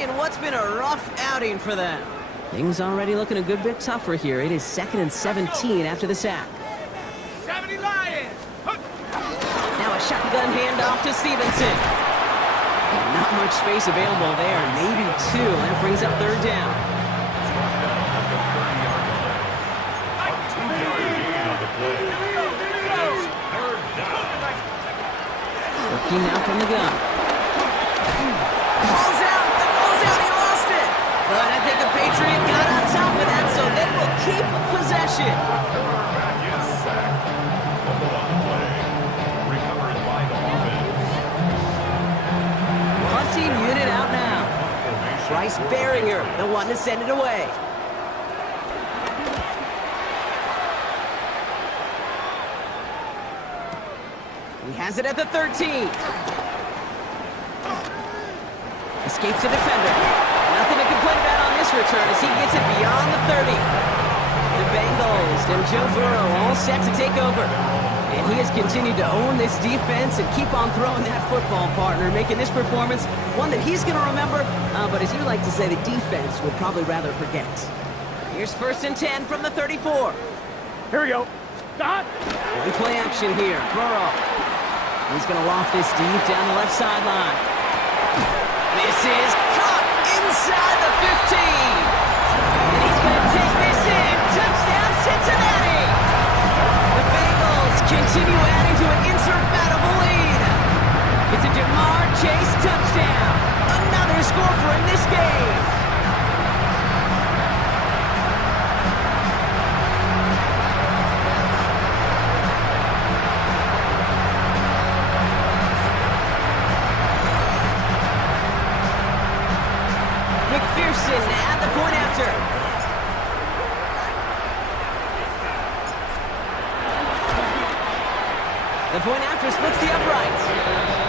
in what's been a rough outing for them. Things already looking a good bit tougher here. It is 2nd and 17 after the sack. 70 Lions! Now a shotgun handoff to Stevenson. Not much space available there, maybe 2. That brings up 3rd down. Working now from the gun. Ball's out! The ball's out! He lost it! But I think the Patriot got on top of that, so they will keep possession. Punting unit out now. Bryce Behringer, the one to send it away. He has it at the 13. Escapes a defender. Nothing to complain about on this return as he gets it beyond the 30. The Bengals and Joe Burrow all set to take over. And he has continued to own this defense and keep on throwing that football, partner, making this performance one that he's going to remember. But as you like to say, the defense would probably rather forget. Here's 1st and 10 from the 34. Here we go. Stop! We play action here. Burrow. He's going to loft this deep down the left sideline. This is caught inside the 15. And he's going to take this in. Touchdown, Cincinnati! The Bengals continue adding to an insurmountable lead. It's a Jamar Chase touchdown. Another score for him this game. McPherson at the point after. The point after splits the uprights.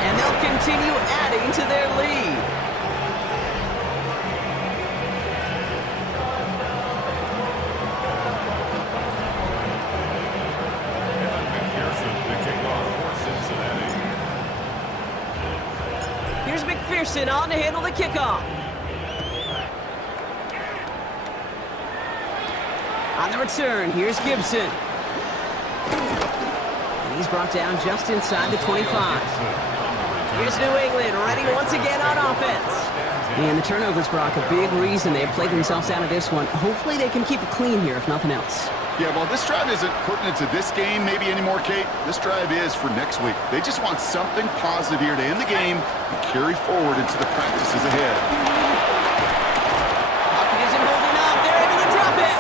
And they'll continue adding to their lead. Here's McPherson on to handle the kickoff. On the return, here's Gibson. And he's brought down just inside the 25. Here's New England, ready once again on offense. And the turnovers, Brock, a big reason they have played themselves out of this one. Hopefully they can keep it clean here, if nothing else. Yeah, well, this drive isn't pertinent to this game maybe anymore, Kate. This drive is for next week. They just want something positive here to end the game and carry forward into the practices ahead. Pocket isn't holding up. They're able to drop it.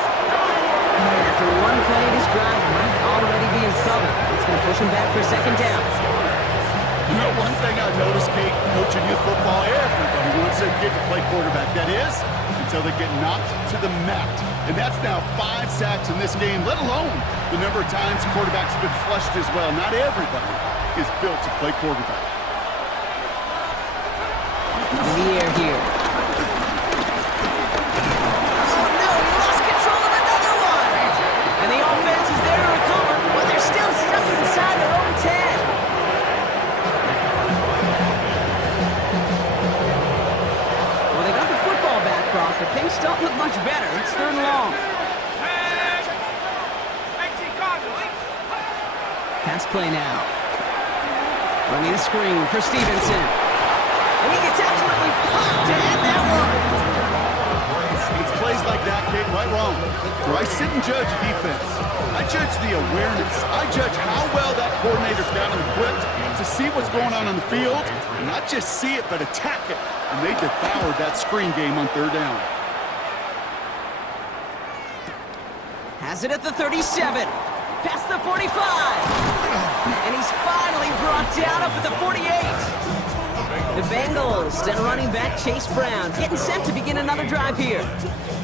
After one play, this drive might already be in trouble. It's going to push him back for 2nd down. You know, one thing I've noticed, Kate, coaching youth football, everybody wants their kid to play quarterback. That is, until they get knocked to the mat. And that's now 5 sacks in this game, let alone the number of times quarterbacks have been flushed as well. Not everybody is built to play quarterback. In the air here. Oh, no, he lost control of another one. And the offense is there to recover, but they're still stuck inside their own 10. Well, they got the football back, Brock, but things don't look much better. It's 3rd and long. Pass play now. Running a screen for Stevenson. And he gets absolutely popped to end that one. It's plays like that, Kate, right wrong. Where I sit and judge defense. I judge the awareness. I judge how well that coordinator's got him equipped to see what's going on the field. And not just see it, but attack it. And they devoured that screen game on 3rd down. Has it at the 37. Past the 45. And he's finally brought down up at the 48. The Bengals and running back Chase Brown getting set to begin another drive here.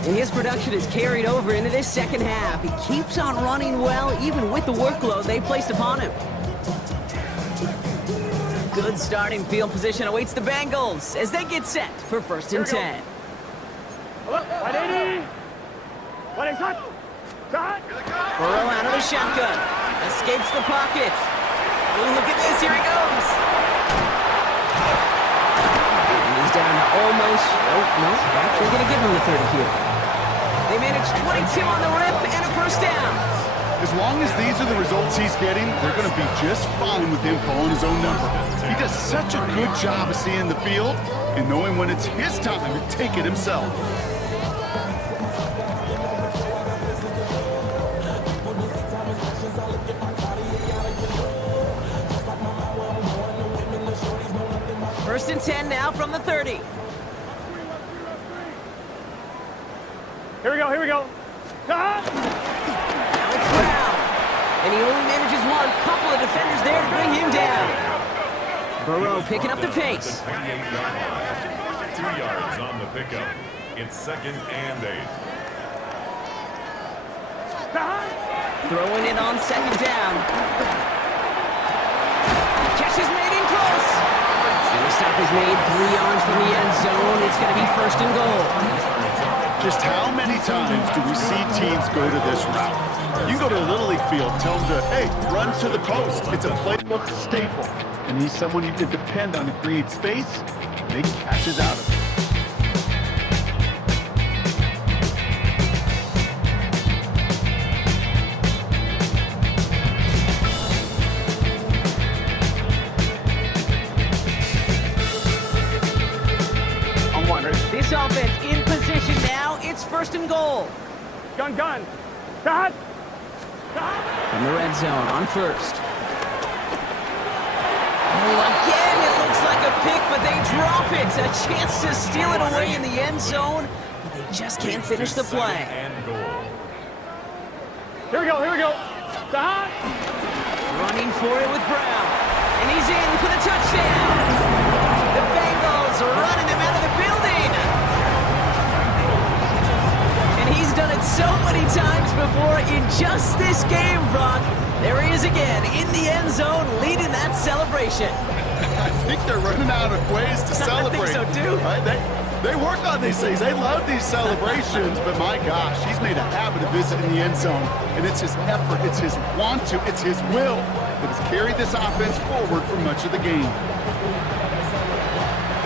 And his production is carried over into this 2nd half. He keeps on running well, even with the workload they placed upon him. Good starting field position awaits the Bengals as they get set for 1st and 10. What is that? Burrow out of the shotgun. Escapes the pocket. Ooh, look at this. Here he goes. And he's down to almost... Oh, no, actually going to give him the 30 here. They managed 22 on the rip and a first down. As long as these are the results he's getting, they're going to be just fine with him calling his own number. He does such a good job of seeing the field and knowing when it's his time to take it himself. First and 10 now from the 30. Here we go, here we go. Now it's Brown. And he only manages one. Couple of defenders there to bring him down. Burrow picking up the pace. 2 yards on the pickup. It's 2nd and 8. Throwing it on 2nd down. Catch is made in close. And the stop is made 3 yards from the end zone. It's going to be 1st and goal. Just how many times do we see teams go to this route? You go to a Little League field, tell them to, hey, run to the post. It's a playbook staple. And he's someone you can depend on to create space, make catches out of it. This offense in position now. It's 1st and goal. Gun, gun. Stop. From the red zone on 1st. Oh, again, it looks like a pick, but they drop it. A chance to steal it away in the end zone, but they just can't finish the play. Here we go, here we go. Stop. Running for it with Brown. And he's in for the touchdown. The Bengals are running him out of the building. And he's done it so many times before in just this game, Brock. There he is again in the end zone leading that celebration. I think they're running out of ways to celebrate. I think so too. Right? They work on these things. They love these celebrations, but my gosh, he's made a habit of visiting the end zone, and it's his effort, it's his want to, it's his will that has carried this offense forward for much of the game.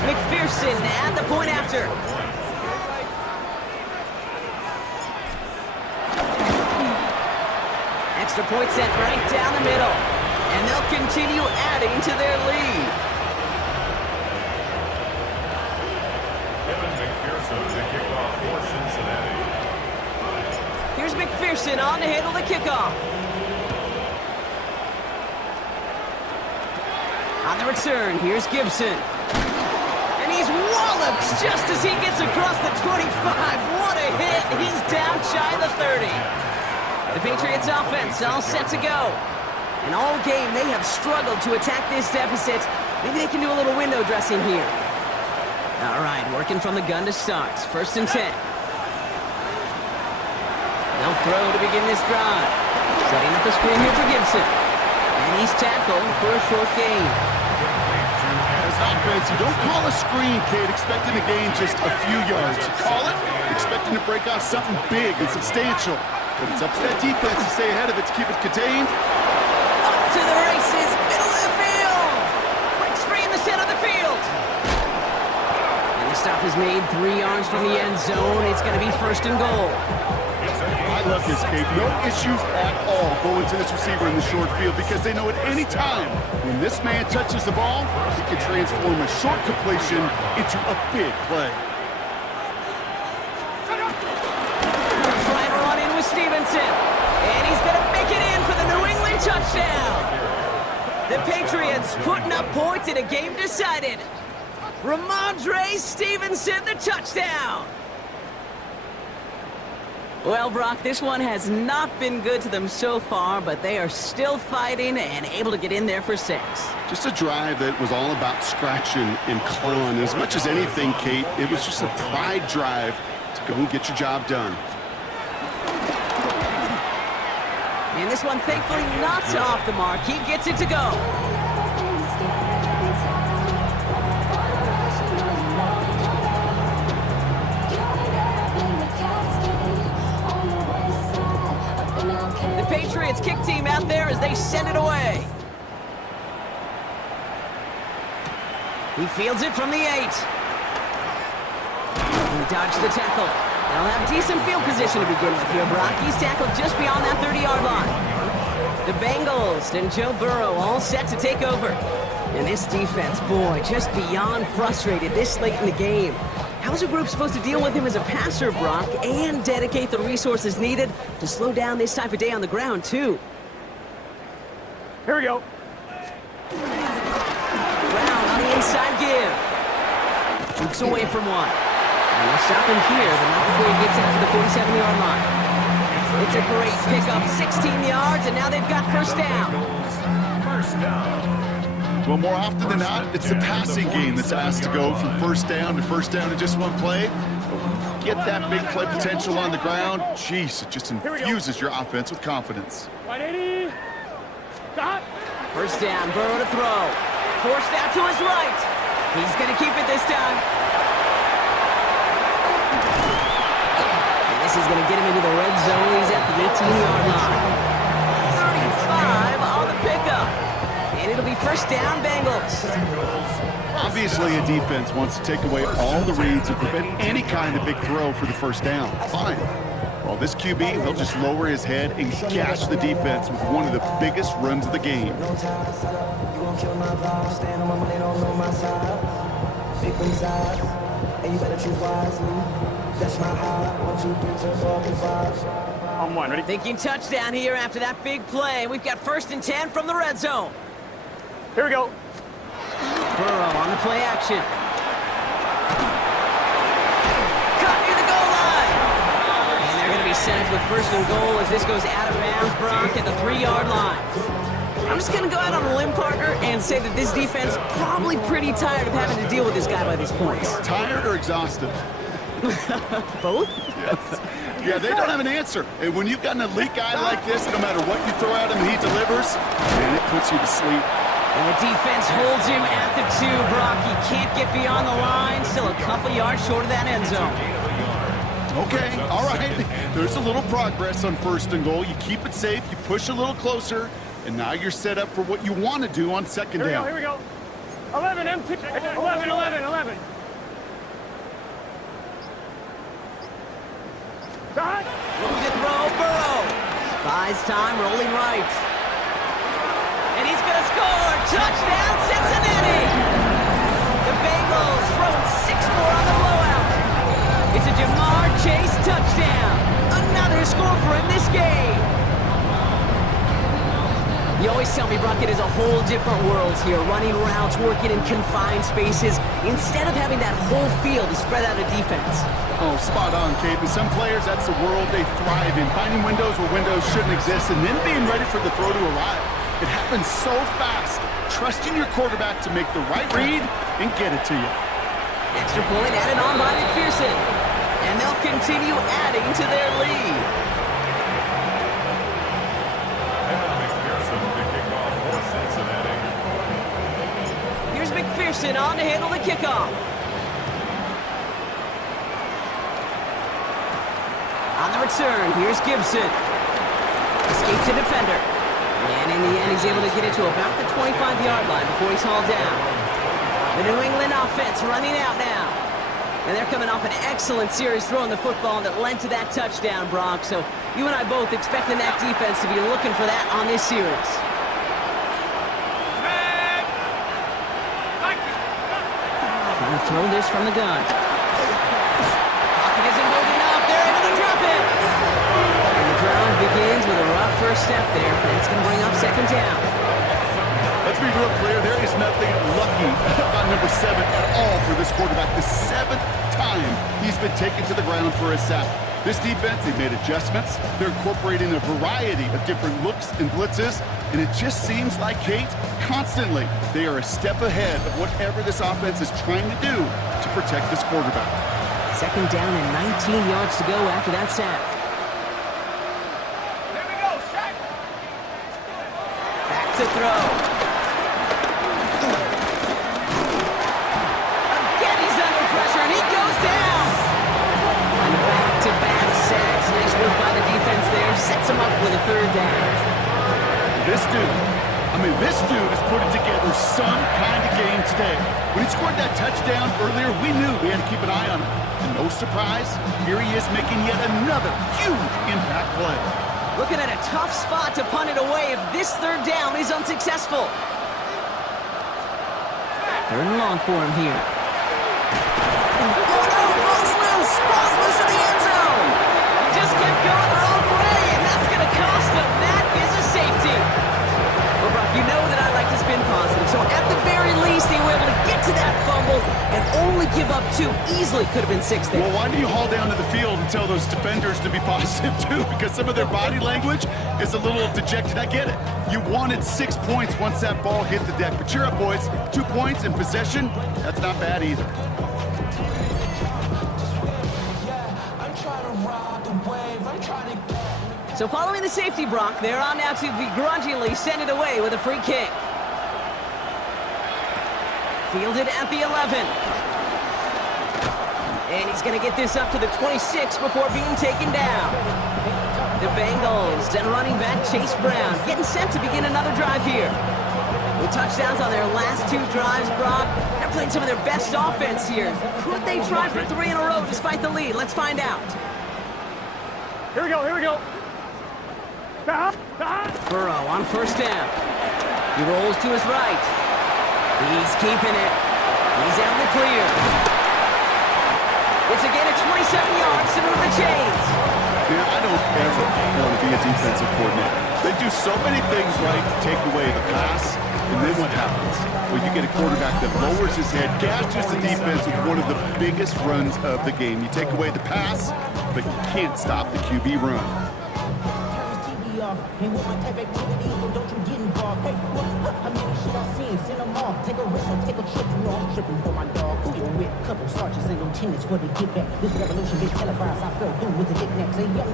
McPherson at the point after. Extra point sent right down the middle, and they'll continue adding to their lead. Here's McPherson on to handle the kickoff. On the return, here's Gibson. And he's walloped just as he gets across the 25. What a hit. He's down shy of the 30. The Patriots offense all set to go. And all game, they have struggled to attack this deficit. Maybe they can do a little window dressing here. All right, working from the gun to start. 1st and 10. They'll throw to begin this drive. Setting up the screen here for Gibson. And he's tackled for a short gain. As an offense, you don't call a screen, kid, expecting to gain just a few yards. You call it expecting to break out something big and substantial. But it's up to that defense to stay ahead of it to keep it contained. Up to the races, middle of the field. Breaks free in the center of the field. And the stop is made 3 yards from the end zone. It's going to be 1st and goal. I love this, Kate. No issues at all going to this receiver in the short field because they know at any time when this man touches the ball, he can transform a short completion into a big play. Trying to run in with Stevenson. And he's going to make it in for the New England touchdown. The Patriots putting up points in a game decided. Ramondre Stevenson, the touchdown. Well, Brock, this one has not been good to them so far, but they are still fighting and able to get in there for 6. Just a drive that was all about scratching and clawing. As much as anything, Kate, it was just a pride drive to go and get your job done. And this one, thankfully, not off the mark. He gets it to go. The Patriots kick team out there as they send it away. He fields it from the 8. Dodge the tackle. They'll have decent field position to begin with here, Brock. He's tackled just beyond that 30-yard line. The Bengals and Joe Burrow all set to take over. And this defense, boy, just beyond frustrated this late in the game. How's a group supposed to deal with him as a passer, Brock, and dedicate the resources needed to slow down this type of day on the ground, too? Here we go. Brown on the inside give. Jukes away from one. And they'll stop him here, but not before he gets out to the 47-yard line. It's a great pickup, 16 yards, and now they've got first down. First down. Well, more often than not, it's the passing game that's asked to go from first down in just one play. Get that big play potential on the ground. Jeez, it just infuses your offense with confidence. 180. Stop. First down, Burrow to throw. Forced out to his right. He's going to keep it this time. And this is going to get him into the red zone. He's at the 18-yard line. 35 on the pickup. And it'll be first down, Bengals. Obviously, a defense wants to take away all the reads and prevent any kind of big throw for the first down. Fine. Well, this QB, he'll just lower his head and gash the defense with one of the biggest runs of the game. On one. Ready? Thinking touchdown here after that big play. We've got first and 10 from the red zone. Here we go. Burrow on the play action. Cut near the goal line. And they're going to be set up with first and goal as this goes out of bounds, Brock, at the 3-yard line. I'm just going to go out on a limb, partner, and say that this defense probably pretty tired of having to deal with this guy by these points. Tired or exhausted? Both? Yes. Yeah, they don't have an answer. And when you've got an elite guy like this, no matter what you throw at him, he delivers, man, it puts you to sleep. And the defense holds him at the 2, Brock. He can't get beyond the line. Still a couple yards short of that end zone. Okay, all right. There's a little progress on first and goal. You keep it safe, you push a little closer, and now you're set up for what you want to do on second down. Here we go. 11, empty. 11. Stop. Looking to throw, Burrow. Buys time, rolling right. And he's going to score. Touchdown, Cincinnati. The Bengals throwing 6 more on the blowout. It's a Jamar Chase touchdown. Another score for him this game. You always tell me, Brock, it is a whole different world here. Running routes, working in confined spaces, instead of having that whole field to spread out a defense. Oh, spot on, Kate. And some players, that's the world they thrive in. Finding windows where windows shouldn't exist and then being ready for the throw to arrive. It happens so fast. Trusting your quarterback to make the right read and get it to you. Extra point added on by McPherson. And they'll continue adding to their lead. McPherson to kick off for Cincinnati. Here's McPherson on to handle the kickoff. On the return, here's Gibson. Escapes a defender. And in the end, he's able to get it to about the 25-yard line before he's hauled down. The New England offense running out now. And they're coming off an excellent series throwing the football that led to that touchdown, Brock. So you and I both expecting that defense to be looking for that on this series. Trying to throw this from the gun. Pocket isn't holding up. They're able to drop it. And the drive begins with a rough first step there. That's going to bring up second down. Let's be real clear, there is nothing lucky about number 7 at all for this quarterback. The 7th time he's been taken to the ground for a sack. This defense, they've made adjustments. They're incorporating a variety of different looks and blitzes, and it just seems like, Kate, constantly they are a step ahead of whatever this offense is trying to do to protect this quarterback. Second down and 19 yards to go after that sack. Here we go. Sack. Back to throw. Nice work by the defense there. Sets him up with a third down. This dude, I mean, this dude is putting together some kind of game today. When he scored that touchdown earlier, we knew we had to keep an eye on him. And no surprise, here he is making yet another huge impact play. Looking at a tough spot to punt it away if this third down is unsuccessful. Third and long for him here. Oh no, ball's loose! Ball's loose in the end zone! He just kept going the wrong way, and that's going to cost him. That is a safety. Well, Brock, you know that I like to spin positive, so at the very least, they were able to get to that fumble and only give up 2. Easily could have been 6 there. Well, why do you haul down to the field and tell those defenders to be positive, too? Because some of their body language is a little dejected. I get it. You wanted 6 points once that ball hit the deck. But cheer up, boys. 2 points in possession, that's not bad either. So following the safety, Brock, they're on now to begrudgingly send it away with a free kick. Fielded at the 11. And he's going to get this up to the 26 before being taken down. The Bengals and running back Chase Brown getting set to begin another drive here. With touchdowns on their last 2 drives, Brock, they're playing some of their best offense here. Could they try for 3 in a row despite the lead? Let's find out. Here we go, here we go. Burrow on first down. He rolls to his right. He's keeping it. He's out in the clear. It's a gain of 27 yards to move the chains. Man, I don't ever want to be a defensive coordinator. They do so many things right to take away the pass, and then what happens? Well, you get a quarterback that lowers his head, gashes the defense with one of the biggest runs of the game. You take away the pass, but you can't stop the QB run. And with my type activity, don't you get involved. Hey, I mean, shit I seen, send them off. Take a risk or take a trip. You know I'm tripping for my dog. Who you with? Couple sergeants and lieutenants for the get back. This revolution gets televised. I fell through with the knickknacks. Hey, yo,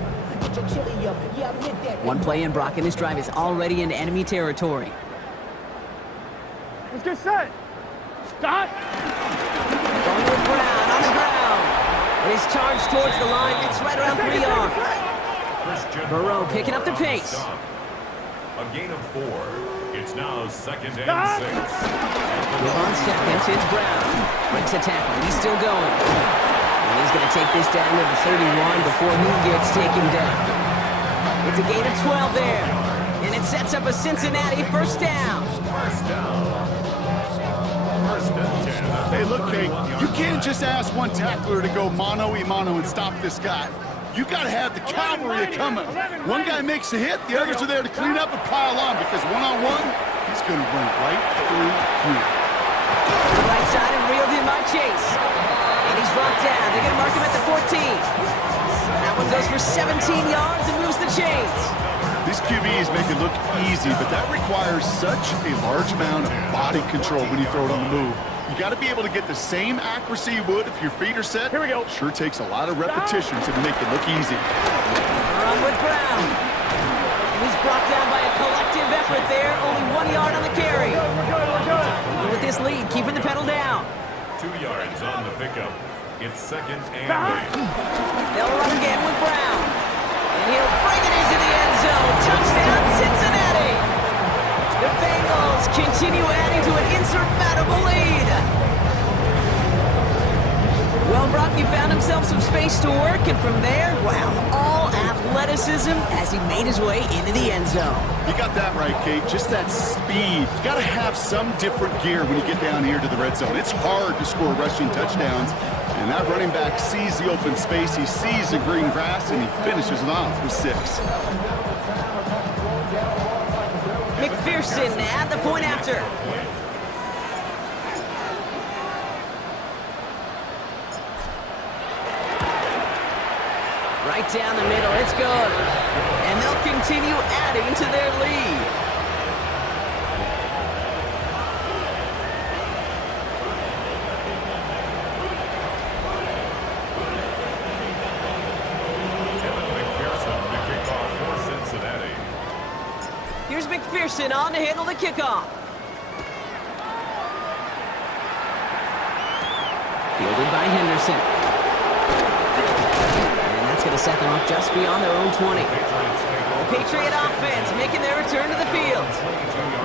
get your chili up. Yeah, I meant that. One play in, Brock, and this drive is already in enemy territory. Let's get set. Stop. Going with Brown on the ground. And he's charged towards the line. It's right around 3 yards. Burrow picking up the pace. A gain of 4. It's now 2nd and 6. On second, it's Brown. Breaks a tackle. He's still going. And he's going to take this down to the 31 before he gets taken down. It's a gain of 12 there. And it sets up a Cincinnati first down. First down. First and 10. Hey, look, Kate, you can't just ask one tackler to go mano-a-mano and stop this guy. You got to have the cavalry coming. One guy makes a hit, the others are there to clean up and pile on, because one-on-one, he's going to run right through you. To the right side and reeled in by Chase. And he's brought down. They're going to mark him at the 14. That one goes for 17 yards and moves the chains. These QBs make it look easy, but that requires such a large amount of body control when you throw it on the move. You got to be able to get the same accuracy you would if your feet are set. Here we go. Sure takes a lot of repetition to make it look easy. Run with Brown. And he's brought down by a collective effort there. Only 1 yard on the carry. We're good. Even with this lead, keeping the pedal down. 2 yards on the pickup. It's 2nd and 8. They'll run again with Brown. And he'll bring it into the end zone. Touchdown, Cincinnati. The Bengals continue adding to an insurmountable lead. Well, Brock, he found himself some space to work, and from there, wow, all athleticism as he made his way into the end zone. You got that right, Kate. Just that speed. You got to have some different gear when you get down here to the red zone. It's hard to score rushing touchdowns, and that running back sees the open space, he sees the green grass, and he finishes it off with 6. McPherson at the point after. Right down the middle, it's good. And they'll continue adding to their lead. McPherson to kick off for Cincinnati. Here's McPherson on to handle the kickoff. Fielded by Henderson. And that's going to set them up just beyond their own 20. Patriots take The Patriot offense making their return to the field.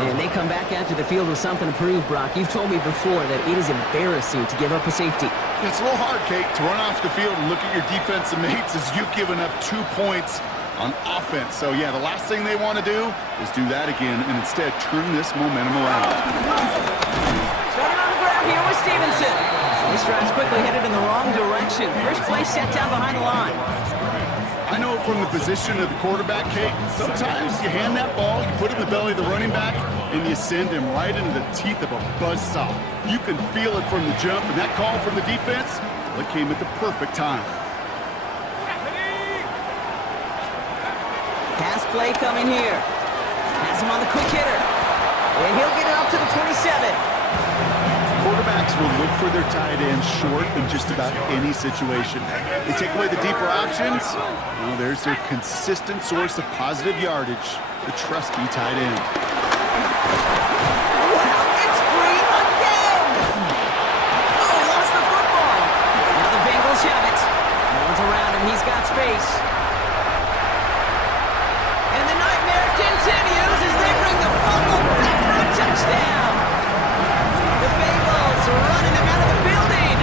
And they come back out to the field with something to prove, Brock. You've told me before that it is embarrassing to give up a safety. It's a little hard, Kate, to run off the field and look at your defensive mates as you've given up 2 points on offense. So, yeah, the last thing they want to do is do that again and instead turn this momentum around. Starting on the ground here with Stevenson. This drive's quickly headed in the wrong direction. First play set down behind the line. I know from the position of the quarterback, Kate, sometimes you hand that ball, you put it in the belly of the running back, and you send him right into the teeth of a buzzsaw. You can feel it from the jump, and that call from the defense, well, it came at the perfect time. Pass play coming here. Has him on the quick hitter. And he'll get it up to the 27. Quarterbacks will look for their tight end short in just about any situation. They take away the deeper options. Well, there's their consistent source of positive yardage, the trusty tight end. Wow, it's free again! Oh, he lost the football. Now the Bengals have it. No one's around him. He's got space. And the nightmare continues as they bring the fumble back for a touchdown. The Bengals are running them out of the building.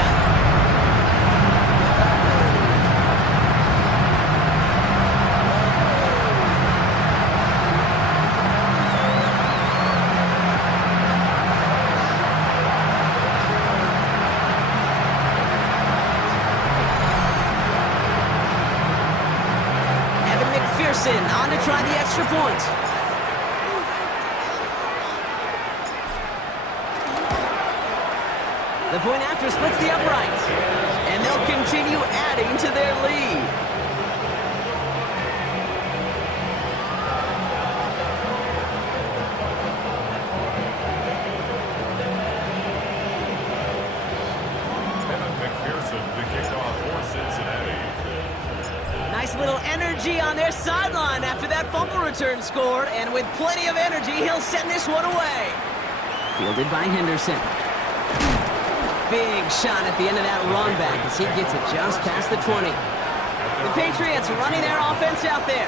On to try the extra point. The point after splits the uprights, and they'll continue adding to their lead. McPherson to kick off for Cincinnati. Nice little energy on their sideline after that fumble return scored, and with plenty of energy, he'll send this one away. Fielded by Henderson. Big shot at the end of that run back as he gets it just past the 20. The Patriots running their offense out there.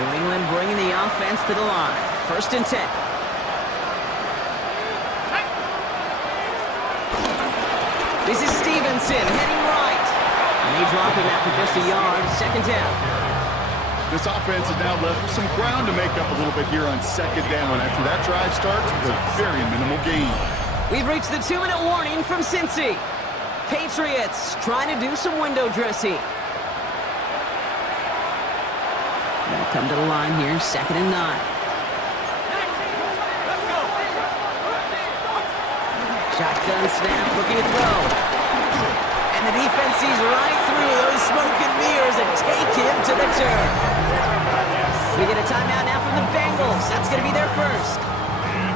New England bringing the offense to the line. 1st and 10. This is Stevenson heading right. And they drop him after just a yard. 2nd down. This offense is now left with some ground to make up a little bit here on 2nd down after that drive starts with a very minimal gain. We've reached the 2-minute warning from Cincy. Patriots trying to do some window dressing. They'll come to the line here, 2nd and 9. Shotgun snap, looking to throw. And the defense sees right through those smoke and mirrors and take him to the turf. We get a timeout now from the Bengals. That's going to be their first.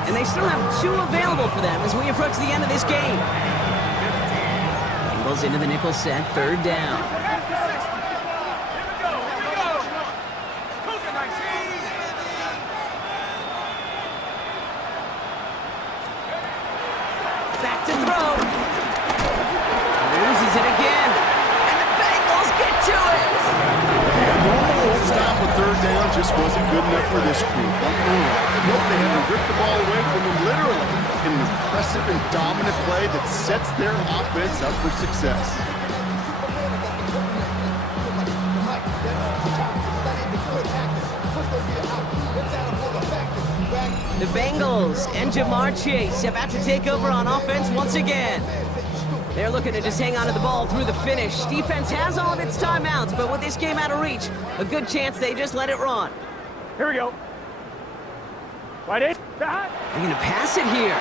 And they still have 2 available for them as we approach the end of this game. Bengals into the nickel set, 3rd down. Back to throw. Loses it again. And the Bengals get to it. A normal old stop with 3rd down just wasn't good enough for this crew. Nope, they had to rip the ball away from them literally in an impressive and dominant play that sets their offense up for success. The Bengals and Jamar Chase about to take over on offense once again. They're looking to just hang on to the ball through the finish. Defense has all of its timeouts, but with this game out of reach, a good chance they just let it run. Here we go. Right in. They're going to pass it here.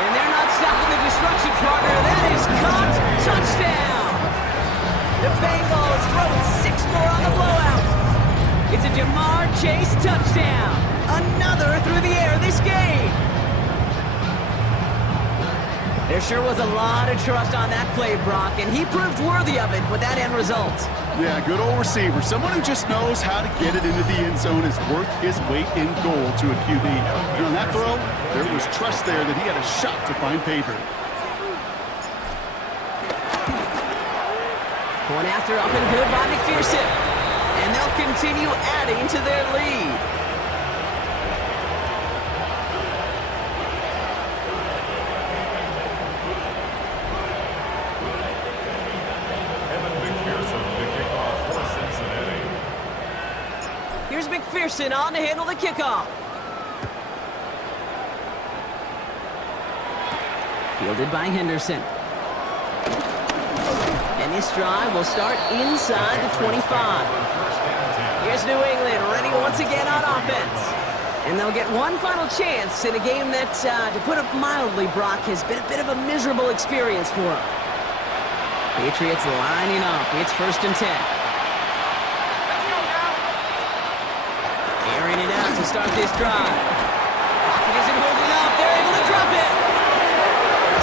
And they're not stopping the destruction, partner. That is caught. Touchdown. The Bengals throwing 6 more on the blowout. It's a Jamar Chase touchdown. Another through the air this game. There sure was a lot of trust on that play, Brock, and he proved worthy of it with that end result. Yeah, good old receiver. Someone who just knows how to get it into the end zone is worth his weight in gold to a QB. And on that throw, there was trust there that he had a shot to find pay dirt. Point after up and good by McPherson. And they'll continue adding to their lead. Here's McPherson on to handle the kickoff. Fielded by Henderson. And this drive will start inside the 25. Here's New England ready once again on offense. And they'll get one final chance in a game that, to put it mildly, Brock, has been a bit of a miserable experience for them. Patriots lining up. It's 1st and 10. Airing it out to start this drive. Pocket isn't holding up. They're able to drop it.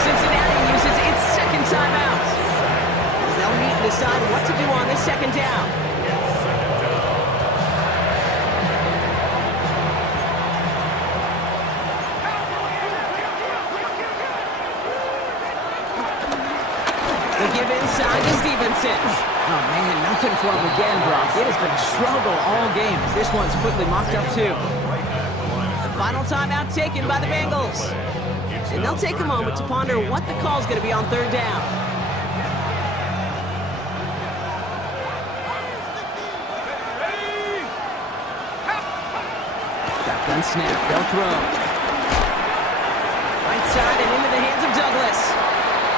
Cincinnati uses its second timeout. As they'll meet and decide what to do on this 2nd down. They give inside to Stevenson. Oh, man, nothing for him again, Brock. It has been a struggle all game as this one's quickly mocked up, too. The final timeout taken by the Bengals. And they'll take a moment to ponder what the call's going to be on 3rd down. Shotgun snap. They'll throw. Right side and into the hands of Douglas.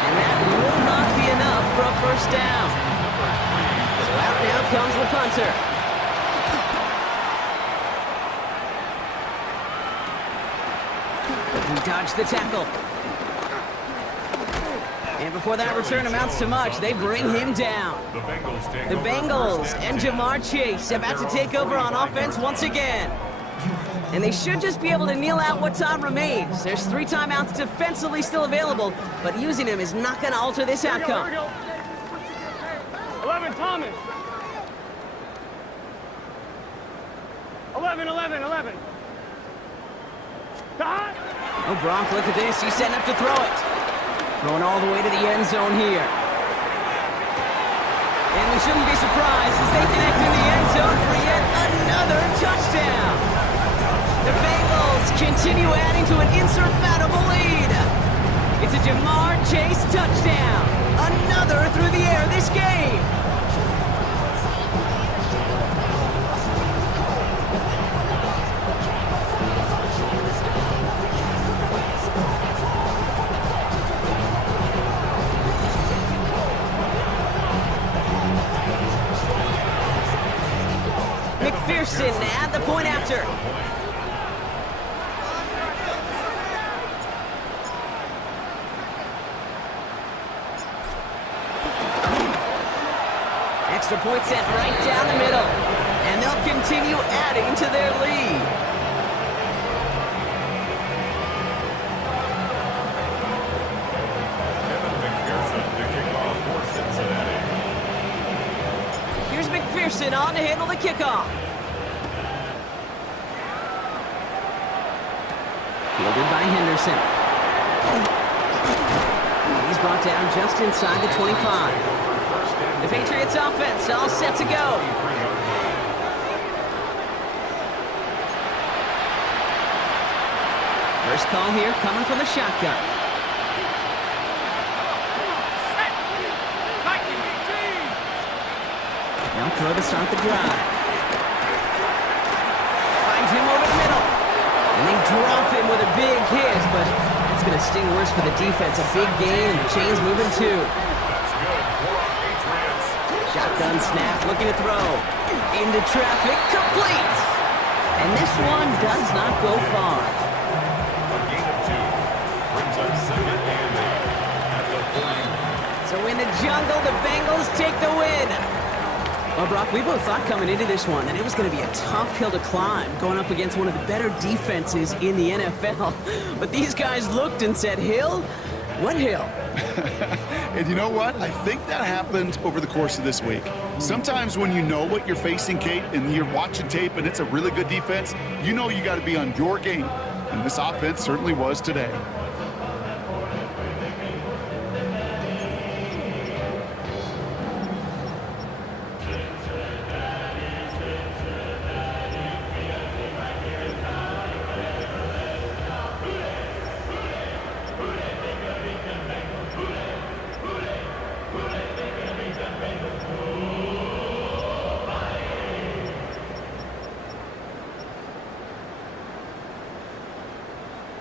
And that will not be enough for a 1st down. So out now comes the punter. He dodged the tackle. And before that return amounts to much, they bring him down. The Bengals and Jamar Chase about to take over on offense once again. And they should just be able to kneel out what time remains. There's 3 timeouts defensively still available, but using them is not going to alter this outcome. 11, Thomas. 11. Oh, Brock, look at this. He's setting up to throw it. Throwing all the way to the end zone here. And we shouldn't be surprised as they connect in the end zone for yet another touchdown. The Bengals continue adding to an insurmountable lead. It's a Jamar Chase touchdown. Another through the air this game. McPherson at the point after. Extra point set right down the middle. And they'll continue adding to their lead. Here's McPherson on to handle the kickoff. Fielded by Henderson. And he's brought down just inside the 25. The Patriots offense all set to go. First call here coming from the shotgun. Now throw to start the drive. Finds him over the middle. And they drop him with a big hit, but that's going to sting worse for the defense. A big gain, and the chain's moving too. Shotgun snap, looking to throw. Into traffic, complete. And this one does not go far. A gain of 2 brings up 2nd and 8 at the 40. So in the jungle, the Bengals take the win. Well, Brock, we both thought coming into this one that it was going to be a tough hill to climb, going up against one of the better defenses in the NFL. But these guys looked and said, Hill, What hill? And you know what? I think that happened over the course of this week. Sometimes when you know what you're facing, Kate, and you're watching tape and it's a really good defense, you know you got to be on your game. And this offense certainly was today.